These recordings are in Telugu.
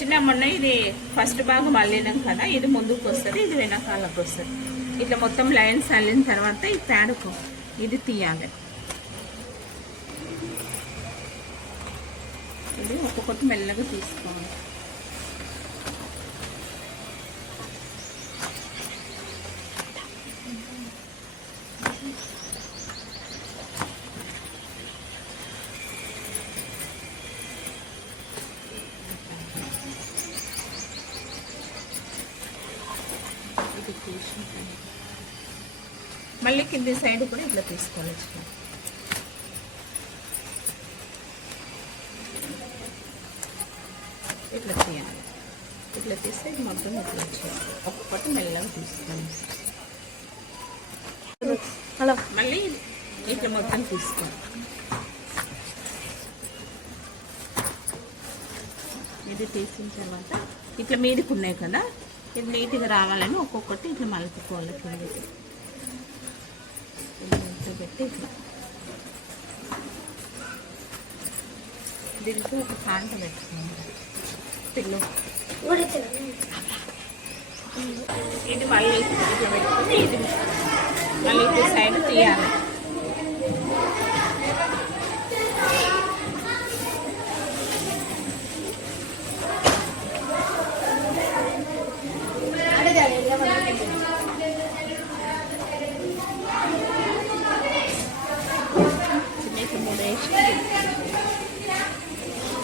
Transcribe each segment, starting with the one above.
చిన్న మొన్న ఇది ఫస్ట్ భాగం అల్లినాం కదా, ఇది ముందుకు వస్తుంది, ఇది వెనకాలకు వస్తుంది. ఇట్లా మొత్తం లైన్స్ అల్లిన తర్వాత ఈ ప్యాడుకు ఇది తీయాలి. ఇది ఒక్కొక్కటి మెల్లగా తీసుకోవాలి. మళ్ళీ కింది సైడ్ కూడా ఇట్లా తీసుకోవాలి. ఇట్లా తీయాలి. ఇట్లా తీస్తే ఇది మొత్తం ఇట్లా వచ్చేది. ఒక్కొక్కటి మెల్లగా తీసుకోవాలి. మళ్ళీ ఇట్లా మొత్తం తీసుకోవాలి. ఇది తీసిన తర్వాత ఇట్లా మీదికి ఉన్నాయి కదా, ఇది నీట్గా రావాలని ఒక్కొక్కటి ఇట్లా మలుపుకోవాలి. కిందకి పెట్టి ఇట్లా దీనికి ఒక కాంట పెట్టుకోవాలి. పిల్లు ఇది మళ్ళీ ఇట్లా పెట్టుకుని ఇది మళ్ళీ ఇటు సైడ్ తీయాలి.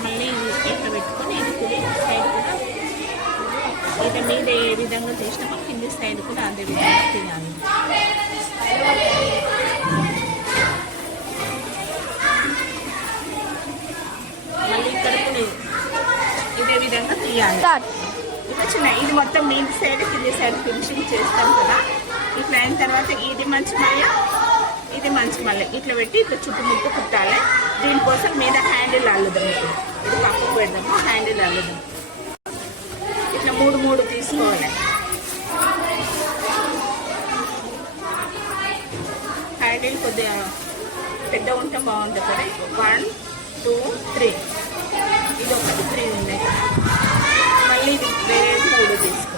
మళ్ళీ ఇట్లా పెట్టుకొని ఇది కూడా సైడ్ కూడా ఇది మీద ఏ విధంగా చేసినామో కింది సైడ్ కూడా అదే విధంగా తీయాలి. మళ్ళీ ఇక్కడ కూడా ఇదే విధంగా తీయాలి. ఇట్లా చిన్న ఇది మొత్తం మీద సైడ్ కింది సైడ్ ఫినిషింగ్ చేస్తాం కదా. ఇట్లా అయిన తర్వాత ఇది మంచి మళ్ళీ ఇది మంచి మళ్ళీ ఇట్లా పెట్టి ఇట్లా చుట్టుముట్టు కుట్టాలి. దీనికోసం మీద హ్యాండిల్ అల్లుదాం. ఇది పక్కకు పెడదాము, హ్యాండిల్ అల్లుదాం. ఇట్లా మూడు మూడు తీసుకోవాలి. హ్యాండిల్ కొద్దిగా పెద్ద ఉంటే బాగుంటుంది కదా. 1 2 3 ఇది ఒకటి 3 ఉన్నాయి కదా. మళ్ళీ ఇది వేరే 3 తీసుకోవాలి.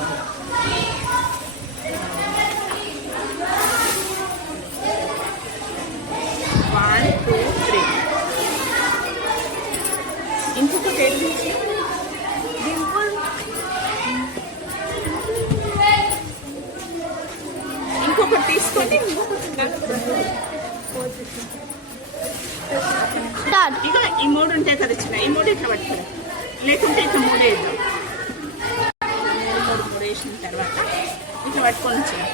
ఇంకొకటి ఏంటి, ఇంకొకటి తీసుకొని ఇక ఈ 3 ఉంటాయి కదా చిన్న, ఈ 3 ఇట్లా పట్టుకోవాలి. లేకుంటే ఇట్లా 3 వేద్దాం. 3 వేసిన తర్వాత ఇట్లా పట్టుకొని వచ్చాయి.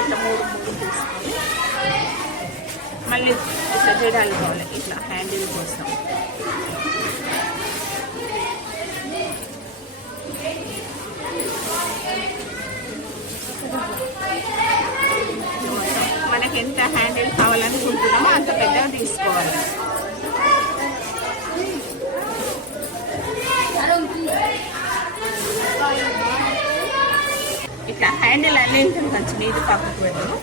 ఇట్లా 3 తీసుకొని మళ్ళీ ఇట్లా జడాలు కావాలి. ఇట్లా హ్యాండిల్ కోసం మనకి ఎంత హ్యాండిల్ కావాలనుకుంటున్నామో అంత పెద్దగా తీసుకోవాలి. ఇట్లా హ్యాండిల్ అల్లేంత కొంచెం ఇది పక్కకు పెట్టాము.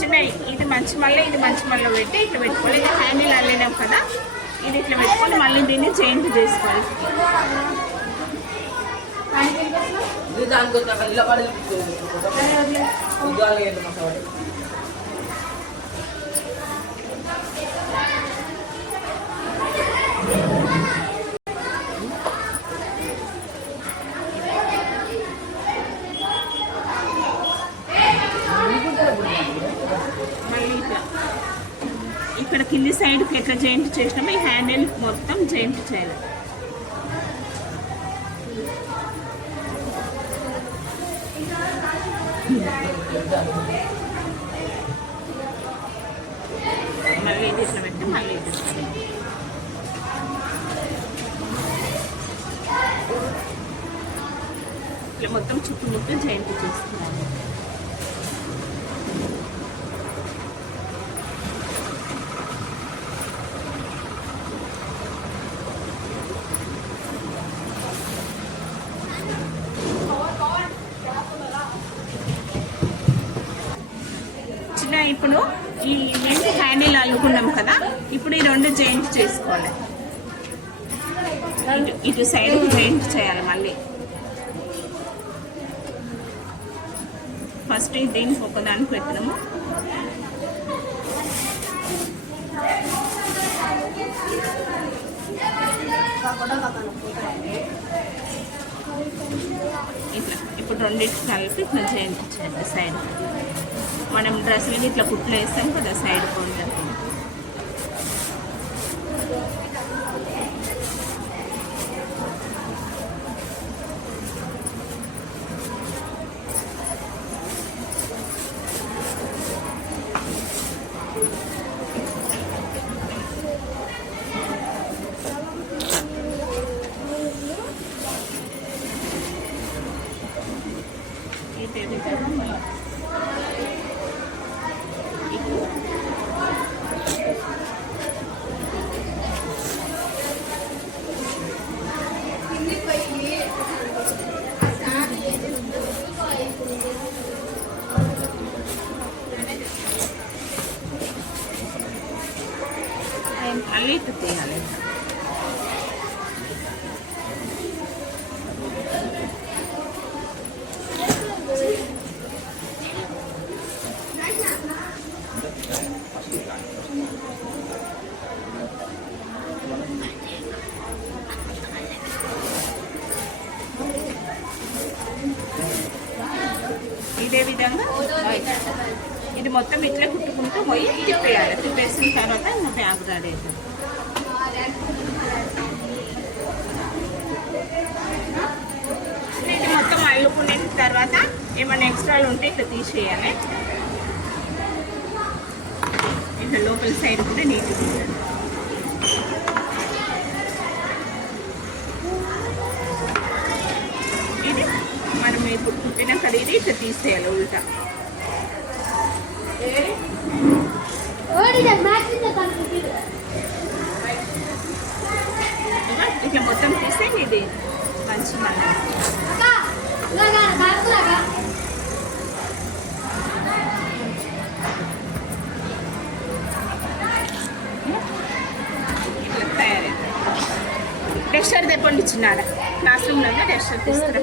చిన్న ఇది మంచి మళ్ళీ ఇది మంచి మళ్ళీ పెట్టి ఇట్లా పెట్టుకోవాలి. ఇది హ్యాండిల్ అల్లినాం కదా, ఇది ఇట్లా పెట్టుకొని మళ్ళీ దీన్ని చేంజ్ చేసుకోవాలి. ఇక్కడ కింది సైడ్కి ఎట్లా జాయింట్ చేసినామో ఈ హ్యాండిల్ మొత్తం జాయింట్ చేయాలి. మళ్ళీ ఇది ఇట్లా పెట్టి మళ్ళీ ఇట్లా మొత్తం చుట్టుముట్టు జాయింట్ చేస్తున్నాను. ఇప్పుడు ఈ మెంతి హ్యాండిల్ అల్లుకున్నాం కదా, ఇప్పుడు ఈ రెండు జాయింట్ చేసుకోవాలి. ఇటు సైడ్ జాయింట్ చేయాలి. మళ్ళీ ఫస్ట్ దీనికి ఒకదానికి పెట్టినాము. ఇట్లా ఇప్పుడు రెండింటికి కలిపి ఇట్లా జాయింట్ చేయండి సైడ్. మనం డ్రెస్సులకి ఇట్లా కుట్లు వేస్తాం కదా సైడ్ కొంచెం. మళ్ళీ ఇటు తీయాలి. ఇదే విధంగా ఇది మొత్తం ఇట్లా కుట్టుకుంటూ పోయి తిప్పేయాలి. తిప్పేసిన తర్వాత ఇంకా బ్యాగ్ రెడీ అవుతుంది. ఇది మొత్తం అల్లుకునే తర్వాత ఏమైనా ఎక్స్ట్రాలు ఉంటే ఇట్లా తీసేయాలి. ఇట్లా లోపల సైడ్ కూడా నీట్గా తీయాలి. ఇది మనం ఇప్పుడు కుట్టిన కదా, ఇది ఇట్లా తీసేయాలి ఉల్టా. ఇట్లా మొత్తం తీస్తే ఇది మంచి మళ్ళీ ఇట్లా తయారైంది. డస్టర్ తెప్పండి చిన్నారా, క్లాస్ రూమ్లో డస్టర్ తీస్తారా.